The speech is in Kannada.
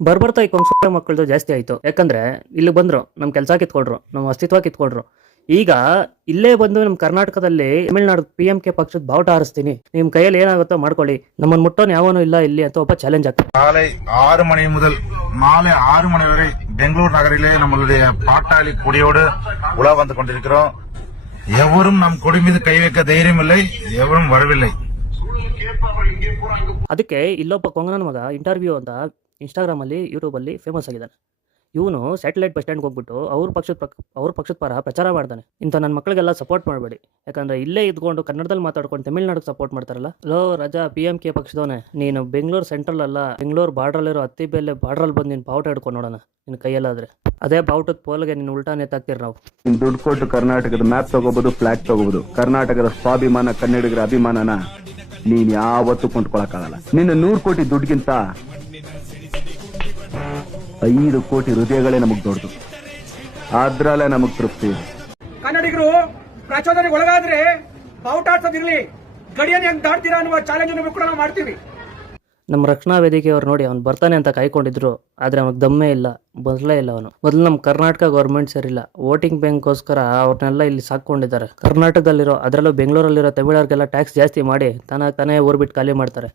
ಬರ್ಬರ್ತಾ ಈ ಕೊಂಗ್ಸೋ ಮಕ್ಕಳದು ಜಾಸ್ತಿ ಆಯ್ತು. ಯಾಕಂದ್ರೆ ಇಲ್ಲಿ ಬಂದ್ರು, ನಮ್ ಕೆಲಸ ಕಿತ್ಕೊಡ್ರು, ನಮ್ಮ ಅಸ್ತಿತ್ವ ಕಿತ್ಕೊಡ್ರು. ಈಗ ಇಲ್ಲೇ ಬಂದು ನಮ್ಮ ಕರ್ನಾಟಕದಲ್ಲಿ ತಮಿಳ್ನಾಡು PMK ಪಕ್ಷದ ಬಾವುಟ ಹಾರಿಸ್ತೀನಿ, ನಿಮ್ ಕೈಯಲ್ಲಿ ಏನಾಗುತ್ತೋ ಮಾಡ್ಕೊಳ್ಳಿ, ನಮ್ಮನ್ನ ಮುಟ್ಟೋನ್ ಯಾವನು ಇಲ್ಲ ಇಲ್ಲಿ ಅಂತ ಒಬ್ಬ ಚಾಲೆಂಜ್ ಆಗ್ತದೆ. காலை 6 மணி முதல் மாலை 6 மணி வரை பெங்களூர் நகரிலே நம்மளுடைய பாட்டாளி கொடியோடு உலா வந்து கொண்டிருக்கிறோம். எவரும் நம் கொடி மீது கை வைக்க தைரியம் இல்லை, எவரும் வரவில்லை. ಅದಕ್ಕೆ ಇಲ್ಲೊಬ್ಬ ಕೊಂಗನ ಮಗ ಇಂಟರ್ವ್ಯೂ ಅಂತ ಇನ್ಸ್ಟಾಗ್ರಾಮ್ ಅಲ್ಲಿ ಯೂಟ್ಯೂಬ್ ಅಲ್ಲಿ ಫೇಮಸ್ ಆಗಿದ್ದಾನೆ. ಇವನು ಸ್ಯಾಟಲೈಟ್ ಬಸ್ ಸ್ಟ್ಯಾಂಡ್ಗೆ ಹೋಗ್ಬಿಟ್ಟು ಅವ್ರ ಪಕ್ಷದ ಪರ ಪ್ರಚಾರ ಮಾಡ್ತಾನೆ. ಇಂಥ ನನ್ನ ಮಕ್ಕಳಿಗೆಲ್ಲ ಸಪೋರ್ಟ್ ಮಾಡಬೇಡಿ, ಯಾಕಂದ್ರೆ ಇಲ್ಲೇ ಇದ್ಕೊಂಡು ಕನ್ನಡದಲ್ಲಿ ಮಾತಾಡ್ಕೊಂಡು ತಮಿಳ್ನಾಡಿಗೆ ಸಪೋರ್ಟ್ ಮಾಡ್ತಾರಲ್ಲ. ಲೋ ರಾಜಾ, PMK ಪಕ್ಷದವನೇ, ನೀನು ಬೆಂಗಳೂರು ಸೆಂಟ್ರಲ್ ಅಲ್ಲ, ಬೆಂಗಳೂರು ಬಾರ್ಡ್ರಲ್ಲಿರೋ ಅತ್ತಿಬೆಲೆ ಬಾರ್ಡ್ರಲ್ಲಿ ಬಂದು ನೀನು ಬಾವುಟ ಹಿಡ್ಕೊಂಡು ನೋಡೋಣ ನಿನ್ನ ಕೈಯಲ್ಲಾದ್ರೆ. ಅದೇ ಬಾವುಟದ ಪೋಲ್ಗೆ ನೀನು ಉಲ್ಟಾ ನೇತಾಕ್ತೀರಿ ನಾವು. ದುಡ್ಡು ಕೊಟ್ಟು ಕರ್ನಾಟಕದ ಮ್ಯಾಪ್ ತಗೋಬಹುದು, ಫ್ಲಾಗ್ ತಗೋಬಹುದು. ಕರ್ನಾಟಕದ ಸ್ವಾಭಿಮಾನ, ಕನ್ನಡಿಗರ ಅಭಿಮಾನನ ನೀನ್ ಯಾವತ್ತೂ ಕೊಂಡ್ಕೊಳಕ್ಕಾಗಲ್ಲ. ನಿನ್ನ 100 ಕೋಟಿ ದುಡ್ಡಿಗಿಂತ 5 ಕೋಟಿ ಹೃದಯಗಳೇ ನಮಗ್ ದೊಡ್ಡದು. ಅದ್ರಲ್ಲೇ ನಮಗ್ ತೃಪ್ತಿ ಇದೆ. ಕನ್ನಡಿಗರು ಪ್ರಚೋದನೆಗೆ ಒಳಗಾದ್ರೆ ಬಾವುಟಾಡ್ಸೋದಿರ್ಲಿ, ಗಡಿಯನ್ನು ಹೆಂಗ್ ದಾಟ್ತೀರಾ ಅನ್ನುವ ಚಾಲೆಂಜ್ ಕೂಡ ನಾವು ಮಾಡ್ತೀವಿ. ನಮ್ಮ ರಕ್ಷಣಾ ವೇದಿಕೆಯವ್ರು ನೋಡಿ ಅವ್ನು ಬರ್ತಾನೆ ಅಂತ ಕಾಯ್ಕೊಂಡಿದ್ರು, ಆದರೆ ಅವ್ನಿಗೆ ದಮ್ಮೇ ಇಲ್ಲ, ಬದಲೇ ಇಲ್ಲ ಅವನು. ಮೊದಲು ನಮ್ಮ ಕರ್ನಾಟಕ ಗೌರ್ಮೆಂಟ್ ಸರಿಲ್ಲ, ವೋಟಿಂಗ್ ಬ್ಯಾಂಕ್ಗೋಸ್ಕರ ಅವ್ರನ್ನೆಲ್ಲ ಇಲ್ಲಿ ಸಾಕೊಂಡಿದ್ದಾರೆ. ಕರ್ನಾಟಕದಲ್ಲಿರೋ, ಅದರಲ್ಲೂ ಬೆಂಗಳೂರಲ್ಲಿರೋ ತಮಿಳರಿಗೆಲ್ಲ ಟ್ಯಾಕ್ಸ್ ಜಾಸ್ತಿ ಮಾಡಿ ತಾನೇ ಊರು ಬಿಟ್ಟು ಖಾಲಿ ಮಾಡ್ತಾರೆ.